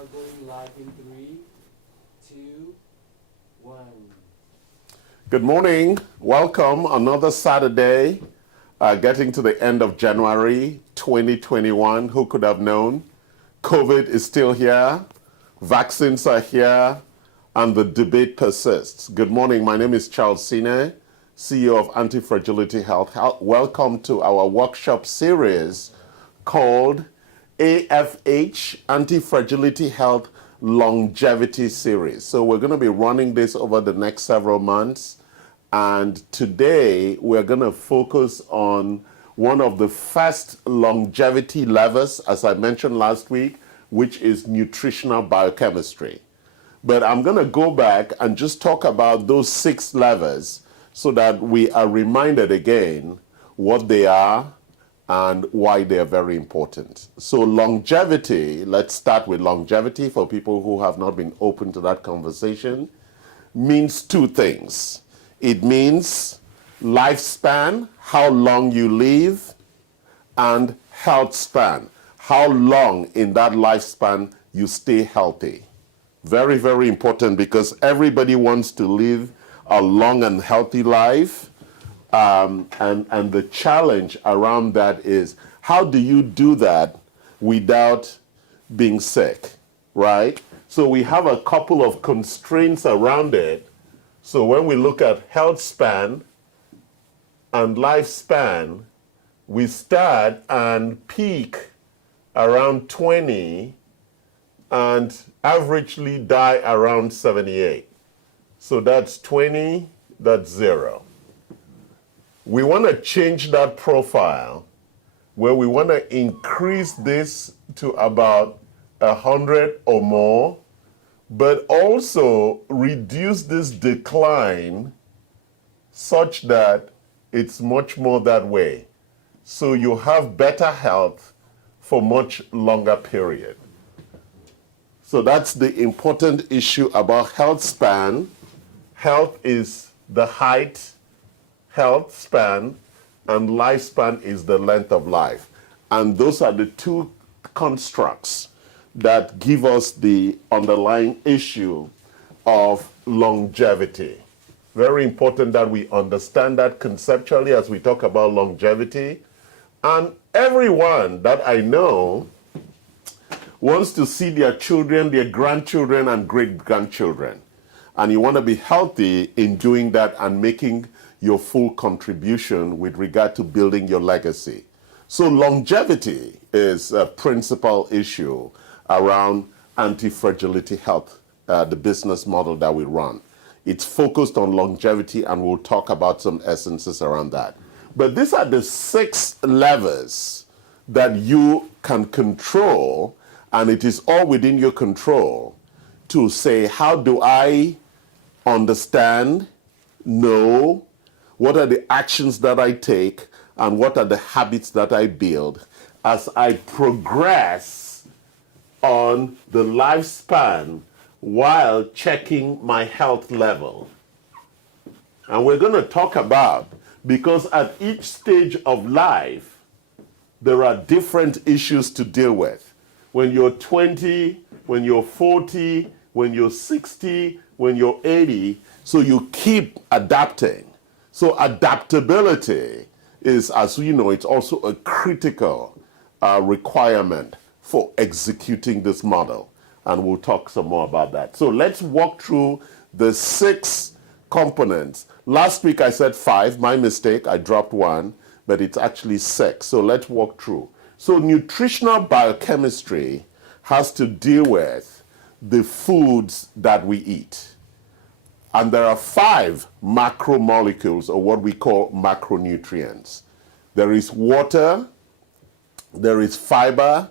are going live in 3, 2, 1. Good morning. Welcome. Another Saturday, getting to the end of January 2021. Who could have known? COVID is still here. Vaccines are here. And the debate persists. Good morning. My name is Charles Sine, CEO of Anti-Fragility Health. Welcome to our workshop series called AFH Anti-Fragility Health Longevity Series. So we're going to be running this over the next several months. And today we're going to focus on one of the first longevity levers, as I mentioned last week, which is nutritional biochemistry. But I'm going to go back and just talk about those 6 levers so that we are reminded again what they are and why they are very important. So longevity, let's start with longevity for people who have not been open to that conversation, means 2 things. It means lifespan, how long you live, and health span, how long in that lifespan you stay healthy. Very, very important because everybody wants to live a long and healthy life. And the challenge around that is, how do you do that without being sick, right? So we have a couple of constraints around it. So when we look at health span and lifespan, we start and peak around 20 and averagely die around 78. So that's 20, that's 0. We want to change that profile where we want to increase this to about 100 or more, but also reduce this decline such that it's much more that way. So you have better health for much longer period. So that's the important issue about health span. Health is the height, health span, and lifespan is the length of life. And those are the 2 constructs that give us the underlying issue of longevity. Very important that we understand that conceptually as we talk about longevity. And everyone that I know wants to see their children, their grandchildren, and great-grandchildren. And you want to be healthy in doing that and making your full contribution with regard to building your legacy. So longevity is a principal issue around Anti-Fragility Health, the business model that we run. It's focused on longevity, and we'll talk about some essences around that. But these are the 6 levers that you can control, and it is all within your control to say, how do I understand, know, what are the actions that I take, and what are the habits that I build as I progress on the lifespan while checking my health level. And we're going to talk about, because at each stage of life, there are different issues to deal with. When you're 20, when you're 40, when you're 60, when you're 80, so you keep adapting. So adaptability is, as you know, it's also a critical requirement for executing this model. And we'll talk some more about that. So let's walk through the 6 components. Last week I said 5, my mistake, I dropped 1, but it's actually 6. So let's walk through. So nutritional biochemistry has to deal with the foods that we eat. And there are 5 macromolecules, or what we call macronutrients. There is water, there is fiber,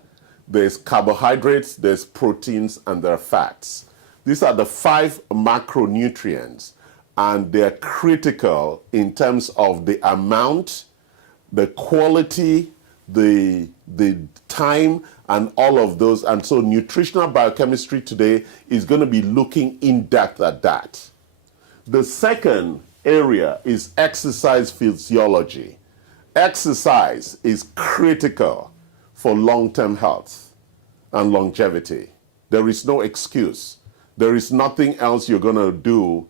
there's carbohydrates, there's proteins, and there are fats. These are the 5 macronutrients, and they're critical in terms of the amount, the quality, the time, and all of those. And so nutritional biochemistry today is going to be looking in depth at that. The second area is exercise physiology. Exercise is critical for long-term health and longevity. There is no excuse. There is nothing else you're going to do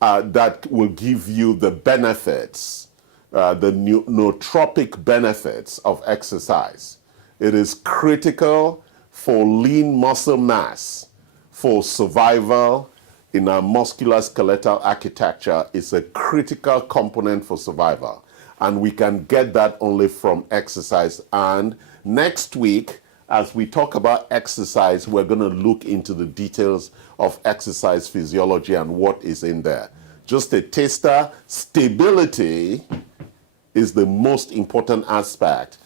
that will give you the benefits, the nootropic benefits of exercise. It is critical for lean muscle mass, for survival in our musculoskeletal architecture. Is a critical component for survival. And we can get that only from exercise. And next week, as we talk about exercise, we're going to look into the details of exercise physiology and what is in there. Just a taster, stability is the most important aspect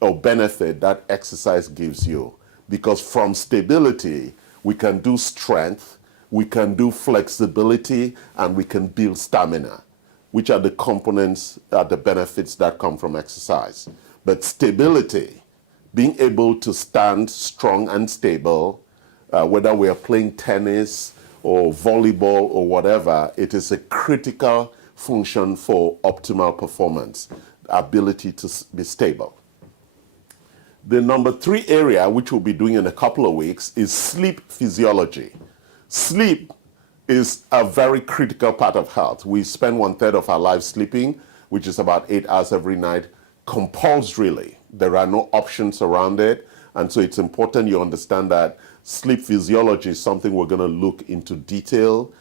or benefit that exercise gives you. Because from stability, we can do strength, we can do flexibility, and we can build stamina, which are the components, the benefits that come from exercise. But stability, being able to stand strong and stable, whether we are playing tennis or volleyball or whatever, it is a critical function for optimal performance, the ability to be stable. The number 3 area, which we'll be doing in a couple of weeks, is sleep physiology. Sleep is a very critical part of health. We spend 1/3 of our lives sleeping, which is about 8 hours every night, compulsorily. There are no options around it. And so it's important you understand that sleep physiology is something we're going to look into detail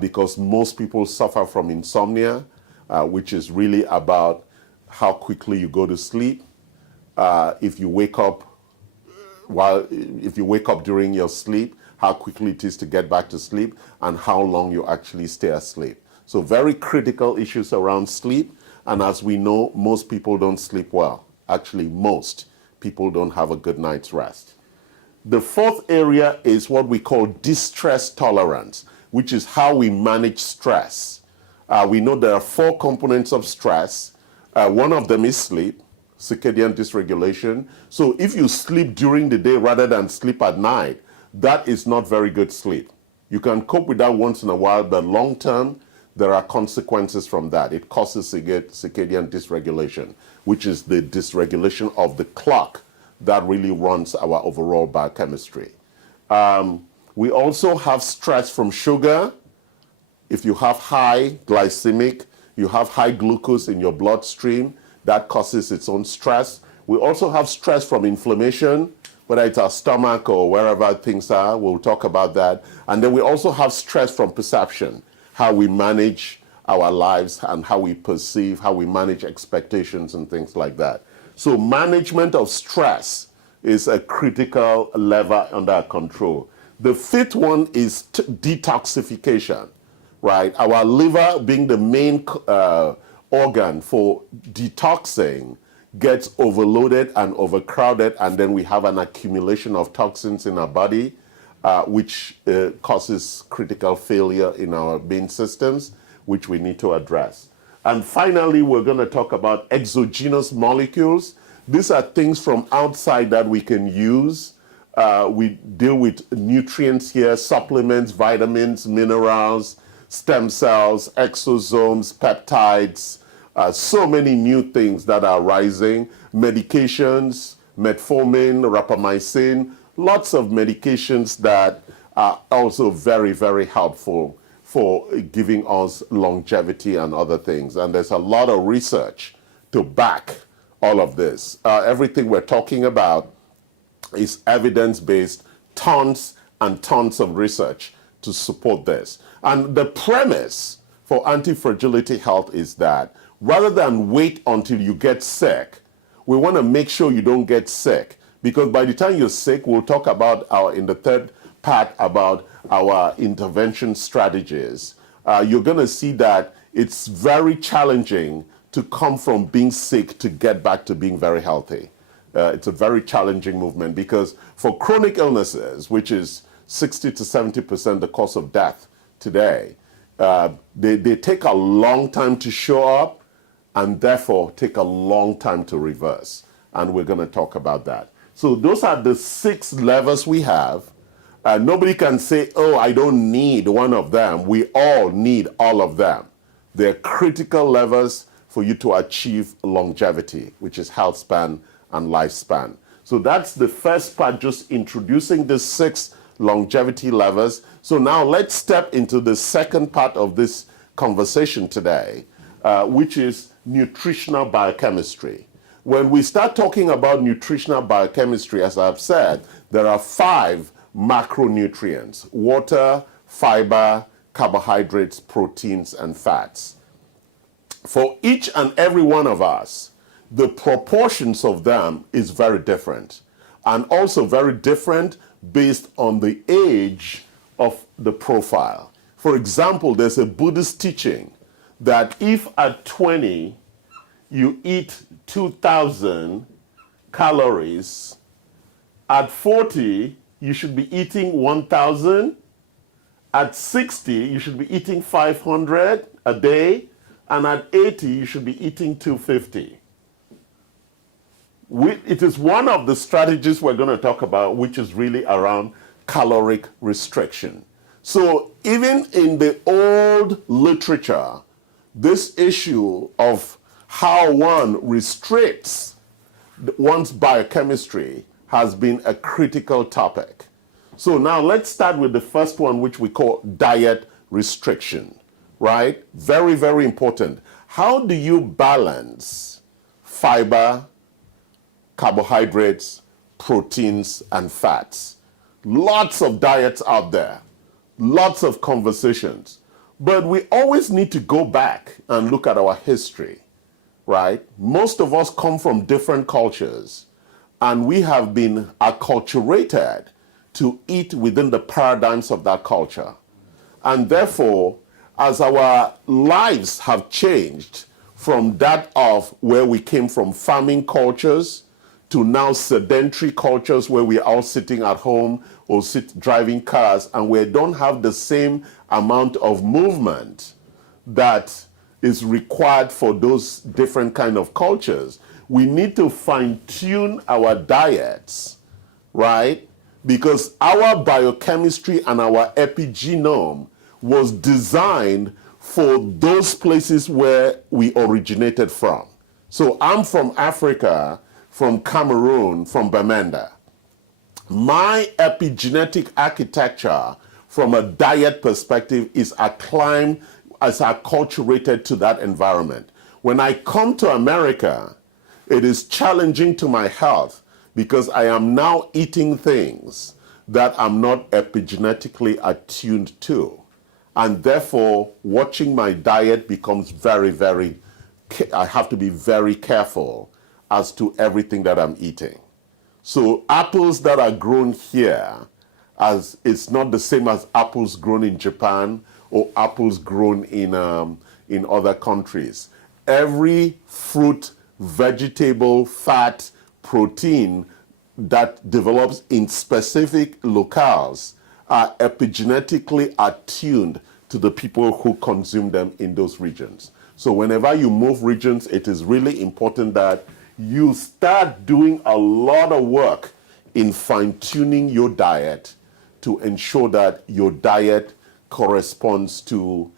because most people suffer from insomnia, which is really about how quickly you go to sleep. If you wake up during your sleep, how quickly it is to get back to sleep, and how long you actually stay asleep. So very critical issues around sleep. And as we know, most people don't sleep well. Actually, most people don't have a good night's rest. The 4th area is what we call distress tolerance, which is how we manage stress. We know there are 4 components of stress. One of them is sleep, circadian dysregulation. So if you sleep during the day rather than sleep at night, that is not very good sleep. You can cope with that once in a while, but long term, there are consequences from that. It causes circadian dysregulation, which is the dysregulation of the clock that really runs our overall biochemistry. We also have stress from sugar. If you have high glycemic, you have high glucose in your bloodstream, that causes its own stress. We also have stress from inflammation, whether it's our stomach or wherever things are. We'll talk about that. And then we also have stress from perception, how we manage our lives and how we perceive, how we manage expectations and things like that. So management of stress is a critical lever under our control. The 5th one is detoxification, right? Our liver, being the main organ for detoxing, gets overloaded and overcrowded, and then we have an accumulation of toxins in our body, which causes critical failure in our main systems, which we need to address. And finally, we're going to talk about exogenous molecules. These are things from outside that we can use. We deal with nutrients here, supplements, vitamins, minerals, stem cells, exosomes, peptides, so many new things that are rising. Medications, metformin, rapamycin, lots of medications that are also very, very helpful for giving us longevity and other things. And there's a lot of research to back all of this. Everything we're talking about is evidence-based, tons and tons of research to support this. And the premise for Anti-Fragility Health is that rather than wait until you get sick, we want to make sure you don't get sick. Because by the time you're sick, we'll talk about in the 3rd part about our intervention strategies. You're going to see that it's very challenging to come from being sick to get back to being very healthy. It's a very challenging movement because for chronic illnesses, which is 60 to 70% the cause of death today, they take a long time to show up and therefore take a long time to reverse. And we're going to talk about that. So those are the 6 levers we have. Nobody can say, oh, I don't need one of them. We all need all of them. They're critical levers for you to achieve longevity, which is health span and lifespan. So that's the first part, just introducing the 6 longevity levers. So now let's step into the second part of this conversation today, which is nutritional biochemistry. When we start talking about nutritional biochemistry, as I've said, there are 5 macronutrients: water, fiber, carbohydrates, proteins, and fats. For each and every one of us, the proportions of them is very different, and also very different based on the age of the profile. For example, there's a Buddhist teaching that if at 20 you eat 2,000 calories, at 40 you should be eating 1,000, at 60 you should be eating 500 a day, and at 80 you should be eating 250. It is one of the strategies we're going to talk about, which is really around caloric restriction. So even in the old literature, this issue of how one restricts one's biochemistry has been a critical topic. So now let's start with the first one, which we call diet restriction, right? Very, very important. How do you balance fiber, carbohydrates, proteins, and fats? Lots of diets out there, lots of conversations, but we always need to go back and look at our history, right? Most of us come from different cultures, and we have been acculturated to eat within the paradigms of that culture. And therefore, as our lives have changed from that of where we came from, farming cultures, to now sedentary cultures where we're all sitting at home or driving cars, and we don't have the same amount of movement that is required for those different kind of cultures. We need to fine-tune our diets, right? Because our biochemistry and our epigenome was designed for those places where we originated from. So I'm from Africa, from Cameroon, from Bamenda. My epigenetic architecture from a diet perspective is acculturated to that environment. When I come to America, it is challenging to my health because I am now eating things that I'm not epigenetically attuned to. And therefore, watching my diet becomes I have to be very careful as to everything that I'm eating. So apples that are grown here, as it's not the same as apples grown in Japan or apples grown in other countries. Every fruit, vegetable, fat, protein that develops in specific locales are epigenetically attuned to the people who consume them in those regions. So whenever you move regions, it is really important that you start doing a lot of work in fine-tuning your diet to ensure that your diet corresponds to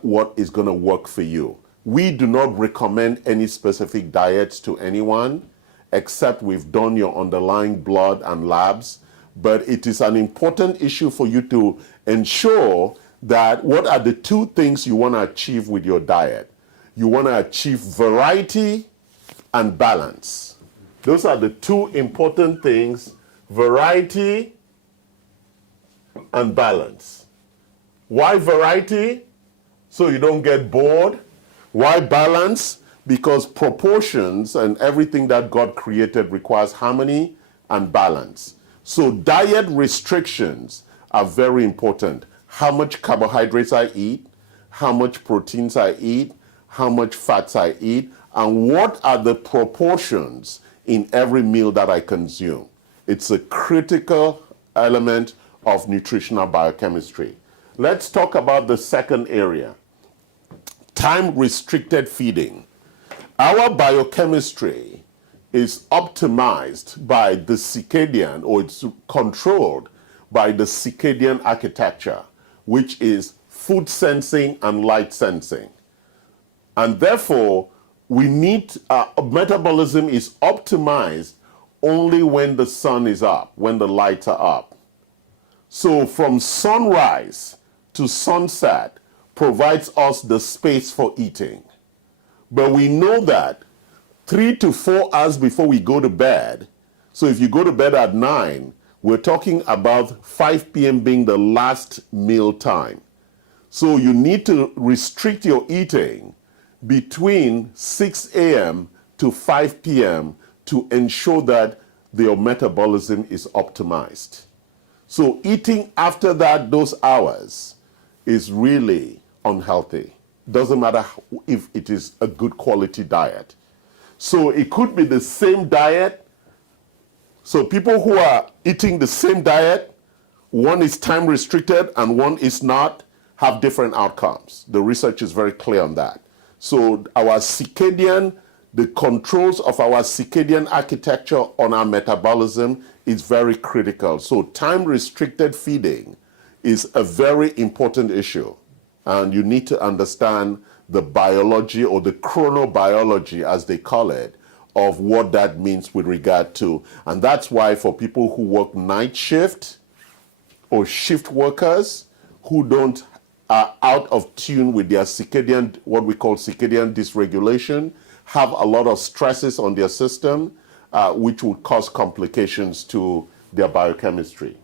what is going to work for you. We do not recommend any specific diets to anyone, except we've done your underlying blood and labs. But it is an important issue for you to ensure that what are the 2 things you want to achieve with your diet. You want to achieve variety and balance. Those are the 2 important things: variety and balance. Why variety? So you don't get bored. Why balance? Because proportions and everything that God created requires harmony and balance. So diet restrictions are very important. How much carbohydrates I eat, how much proteins I eat, how much fats I eat, and what are the proportions in every meal that I consume. It's a critical element of nutritional biochemistry. Let's talk about the second area, time-restricted feeding. Our biochemistry is optimized by the circadian, or it's controlled by the circadian architecture, which is food sensing and light sensing. And therefore, we need, metabolism is optimized only when the sun is up, when the lights are up. So from sunrise to sunset provides us the space for eating. But we know that 3 to 4 hours before we go to bed, so if you go to bed at 9, we're talking about 5 p.m. being the last meal time. So you need to restrict your eating between 6 a.m. to 5 p.m. to ensure that your metabolism is optimized. So eating after those hours is really unhealthy. Doesn't matter if it is a good quality diet. So it could be the same diet. So people who are eating the same diet, one is time restricted and one is not, have different outcomes. The research is very clear on that. So the controls of our circadian architecture on our metabolism is very critical. So time restricted feeding is a very important issue. And you need to understand the biology, or the chronobiology as they call it, of what that means with regard to. And that's why for people who work night shift or shift workers who are out of tune with their circadian, what we call circadian dysregulation, have a lot of stresses on their system, which would cause complications to their biochemistry.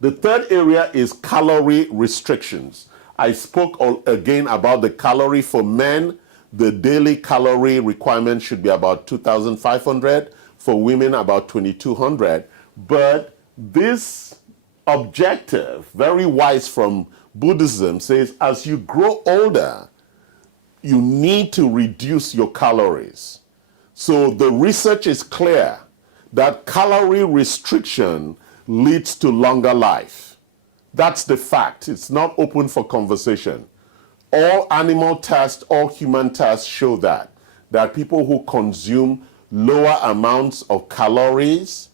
The third area is calorie restrictions. I spoke again about the calorie. For men, the daily calorie requirement should be about 2,500. For women, about 2,200. But this objective, very wise from Buddhism, says as you grow older, you need to reduce your calories. So the research is clear that calorie restriction leads to longer life. That's the fact. It's not open for conversation. All animal tests, all human tests show that people who consume lower amounts of calories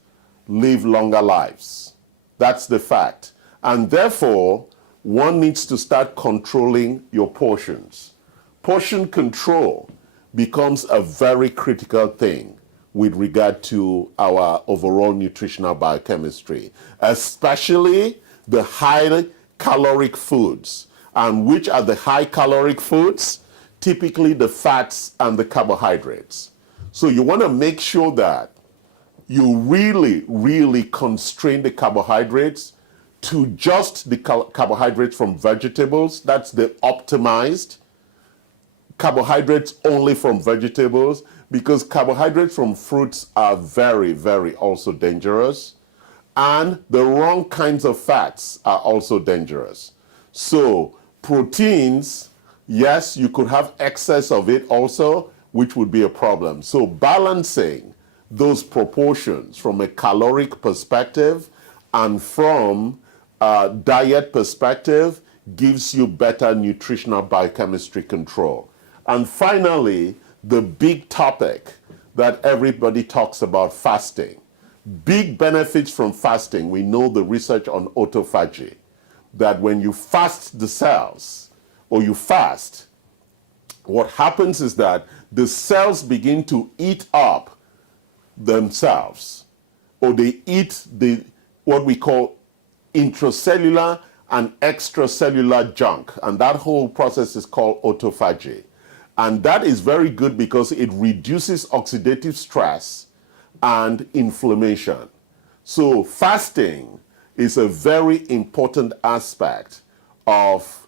live longer lives. That's the fact. And therefore, one needs to start controlling your portions. Portion control becomes a very critical thing with regard to our overall nutritional biochemistry, especially the high caloric foods. And which are the high caloric foods? Typically the fats and the carbohydrates. So you want to make sure that you really, really constrain the carbohydrates to just the carbohydrates from vegetables. That's the optimized. Carbohydrates only from vegetables, because carbohydrates from fruits are very, very also dangerous. And the wrong kinds of fats are also dangerous. So proteins, yes, you could have excess of it also, which would be a problem. So balancing those proportions from a caloric perspective and from a diet perspective gives you better nutritional biochemistry control. And finally, the big topic that everybody talks about, fasting. Big benefits from fasting. We know the research on autophagy, that when you fast the cells, or you fast, what happens is that the cells begin to eat up themselves, or they eat what we call intracellular and extracellular junk, and that whole process is called autophagy. And that is very good because it reduces oxidative stress and inflammation. So fasting is a very important aspect of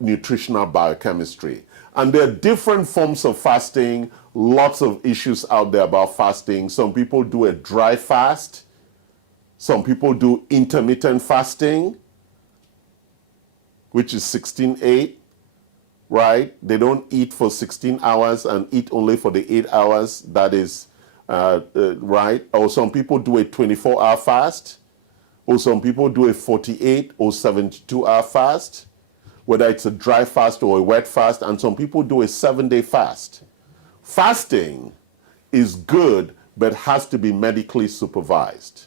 nutritional biochemistry. And there are different forms of fasting, lots of issues out there about fasting. Some people do a dry fast. Some people do intermittent fasting, which is 16-8, right? They don't eat for 16 hours and eat only for the 8 hours. That is right. Or some people do a 24-hour fast. Or some people do a 48 or 72-hour fast, whether it's a dry fast or a wet fast. And some people do a 7-day fast. Fasting is good, but has to be medically supervised,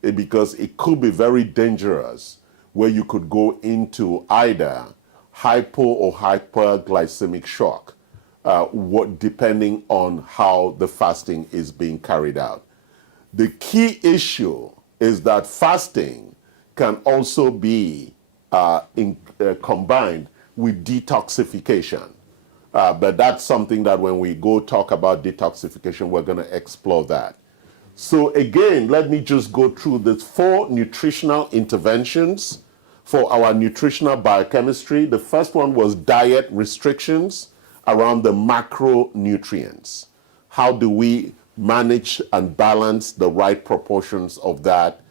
because it could be very dangerous, where you could go into either hypo or hyperglycemic shock, depending on how the fasting is being carried out. The key issue is that fasting can also be combined with detoxification. But that's something that when we go talk about detoxification, we're going to explore that. So again, let me just go through the 4 nutritional interventions for our nutritional biochemistry. The first one was diet restrictions around the macronutrients. How do we manage and balance the right proportions of that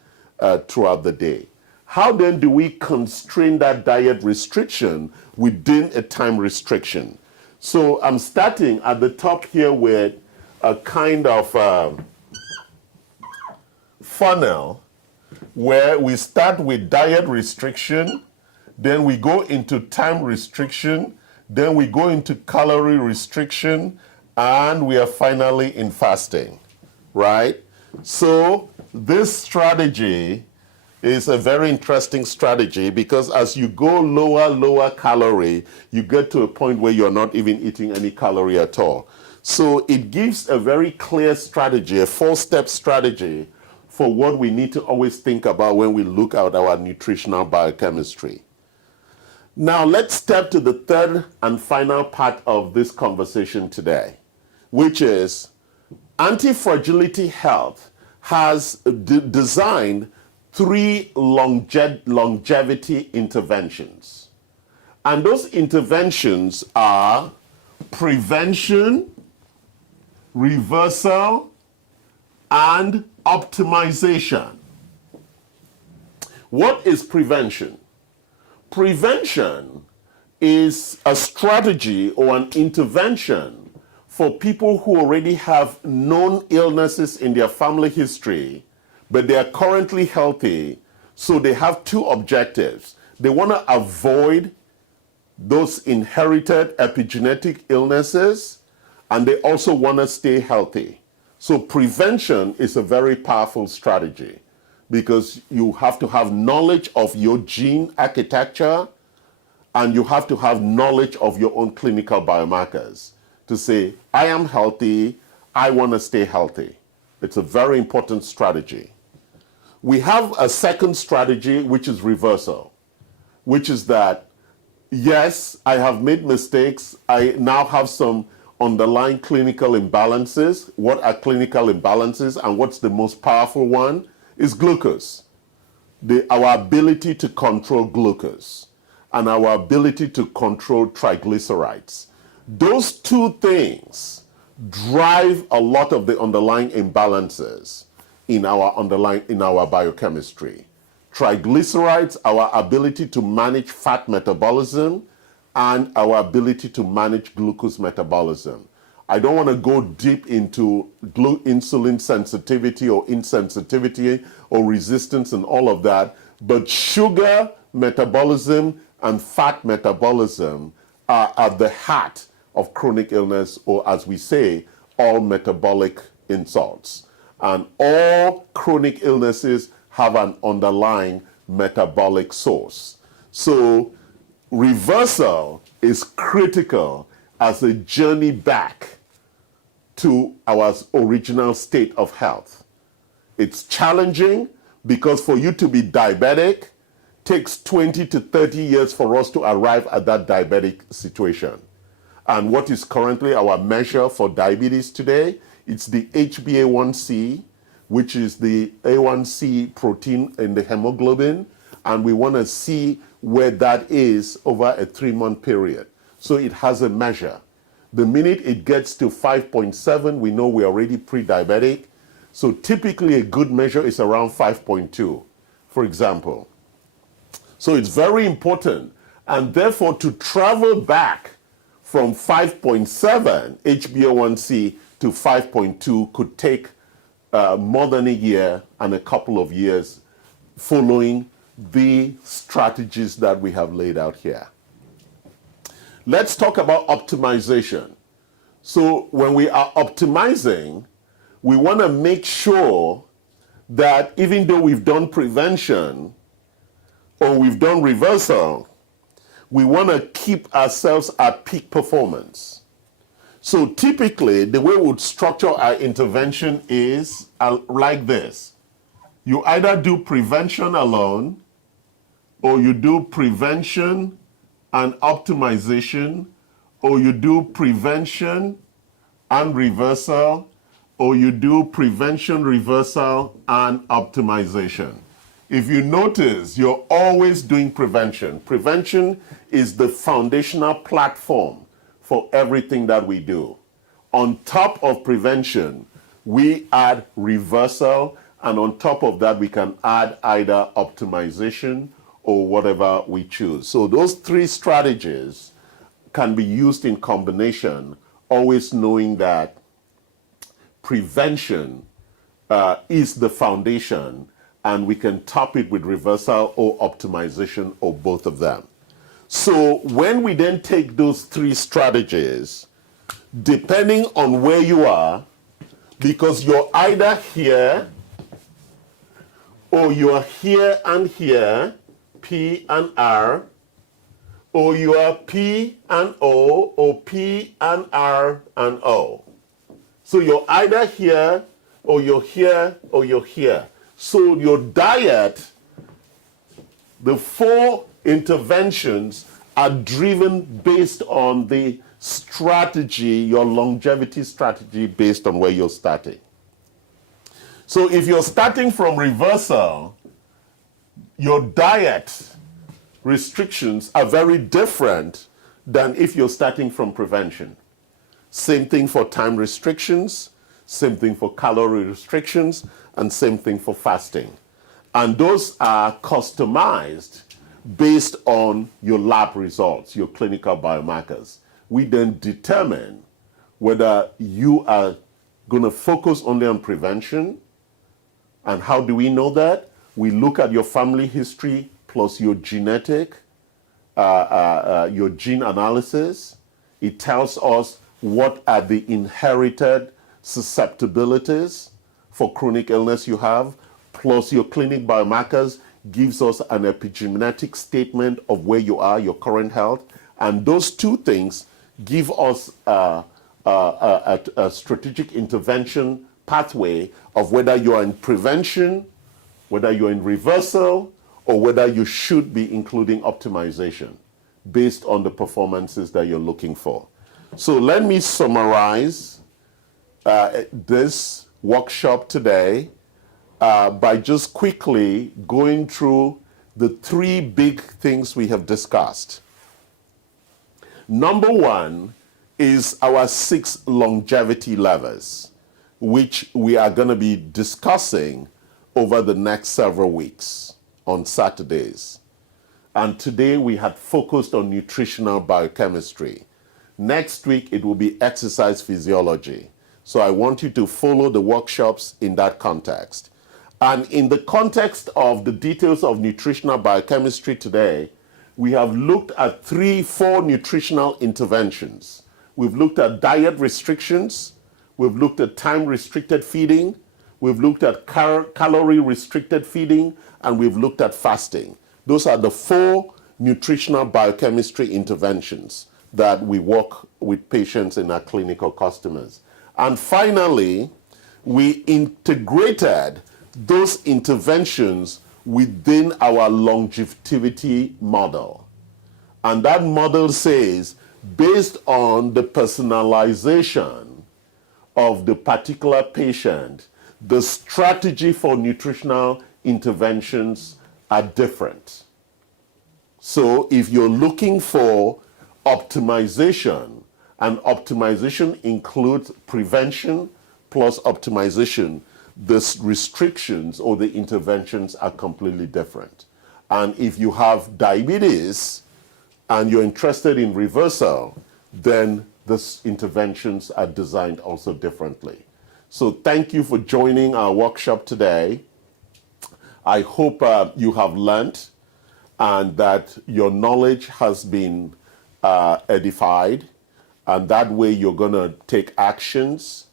throughout the day? How then do we constrain that diet restriction within a time restriction? So I'm starting at the top here with a kind of funnel where we start with diet restriction, then we go into time restriction, then we go into calorie restriction, and we are finally in fasting, right? So this strategy is a very interesting strategy because as you go lower calorie, you get to a point where you're not even eating any calorie at all. So it gives a very clear strategy, a 4-step strategy for what we need to always think about when we look at our nutritional biochemistry. Now let's step to the third and final part of this conversation today, which is Anti-Fragility Health has designed 3 longevity interventions. And those interventions are prevention, reversal, and optimization. What is prevention? Prevention is a strategy or an intervention for people who already have known illnesses in their family history, but they are currently healthy, so they have 2 objectives. They want to avoid those inherited epigenetic illnesses, and they also want to stay healthy. So prevention is a very powerful strategy because you have to have knowledge of your gene architecture and you have to have knowledge of your own clinical biomarkers to say, I am healthy, I want to stay healthy. It's a very important strategy. We have a second strategy, which is reversal, which is that, yes, I have made mistakes. I now have some underlying clinical imbalances. What are clinical imbalances and what's the most powerful one is glucose. Our ability to control glucose and our ability to control triglycerides. Those 2 things drive a lot of the underlying imbalances in our biochemistry. Triglycerides, our ability to manage fat metabolism, and our ability to manage glucose metabolism. I don't want to go deep into insulin sensitivity or insensitivity or resistance and all of that, but sugar metabolism and fat metabolism are at the heart of chronic illness, or as we say, all metabolic insults. And all chronic illnesses have an underlying metabolic source. So reversal is critical as a journey back to our original state of health. It's challenging because for you to be diabetic takes 20 to 30 years for us to arrive at that diabetic situation. And what is currently our measure for diabetes today? It's the HbA1c, which is the A1c protein in the hemoglobin, and we want to see where that is over a 3-month period. So it has a measure. The minute it gets to 5.7, we know we're already pre-diabetic. So typically a good measure is around 5.2, for example. So it's very important. And therefore to travel back from 5.7 HbA1c to 5.2 could take more than a year and a couple of years following the strategies that we have laid out here. Let's talk about optimization. So when we are optimizing, we want to make sure that even though we've done prevention or we've done reversal, we want to keep ourselves at peak performance. So typically, the way we would structure our intervention is like this. You either do prevention alone or you do prevention and optimization, or you do prevention and reversal, or you do prevention, reversal, and optimization. If you notice, you're always doing prevention. Prevention is the foundational platform for everything that we do. On top of prevention, we add reversal, and on top of that, we can add either optimization or whatever we choose. So those three strategies can be used in combination, always knowing that prevention is the foundation, and we can top it with reversal or optimization or both of them. So when we then take those three strategies, depending on where you are, because you're either here or you are here and here, P and R, or you are P and O, or P and R and O. So you're either here, or you're here, or you're here. So your diet, the 4 interventions are driven based on the strategy, your longevity strategy based on where you're starting. So if you're starting from reversal, your diet restrictions are very different than if you're starting from prevention. Same thing for time restrictions, same thing for calorie restrictions, and same thing for fasting. And those are customized based on your lab results, your clinical biomarkers. We then determine whether you are going to focus only on prevention. And how do we know that? We look at your family history plus your genetic, your gene analysis. It tells us what are the inherited susceptibilities for chronic illness you have, plus your clinic biomarkers gives us an epigenetic statement of where you are, your current health. And those two things give us a strategic intervention pathway of whether you're in prevention, whether you're in reversal, or whether you should be including optimization based on the performances that you're looking for. So let me summarize this workshop today by just quickly going through the 3 big things we have discussed. Number 1 is our 6 longevity levers, which we are going to be discussing over the next several weeks on Saturdays. And today we had focused on nutritional biochemistry. Next week it will be exercise physiology. So I want you to follow the workshops in that context. And in the context of the details of nutritional biochemistry today, we have looked at 4 nutritional interventions. We've looked at diet restrictions, we've looked at time-restricted feeding, we've looked at calorie-restricted feeding, and we've looked at fasting. Those are the 4 nutritional biochemistry interventions that we work with patients in our clinical customers. And finally, we integrated those interventions within our longevity model. And that model says, based on the personalization of the particular patient, the strategy for nutritional interventions are different. So if you're looking for optimization, and optimization includes prevention plus optimization, the restrictions or the interventions are completely different. And if you have diabetes and you're interested in reversal, then the interventions are designed also differently. So thank you for joining our workshop today. I hope you have learned and that your knowledge has been edified, and that way you're going to take actions.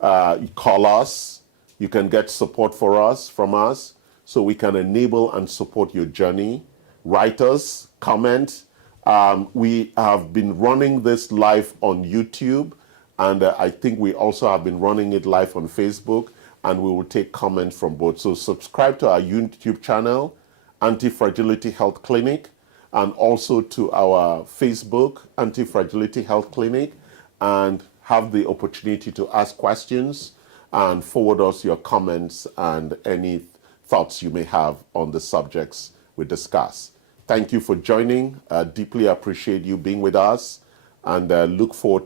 You call us, you can get support from us, so we can enable and support your journey. Write us, comment. We have been running this live on YouTube, and I think we also have been running it live on Facebook, and we will take comments from both. So subscribe to our YouTube channel Anti-Fragility Health Clinic, and also to our Facebook, Anti-Fragility Health Clinic, and have the opportunity to ask questions and forward us your comments and any thoughts you may have on the subjects we discuss. Thank you for joining. Deeply appreciate you being with us, and look forward to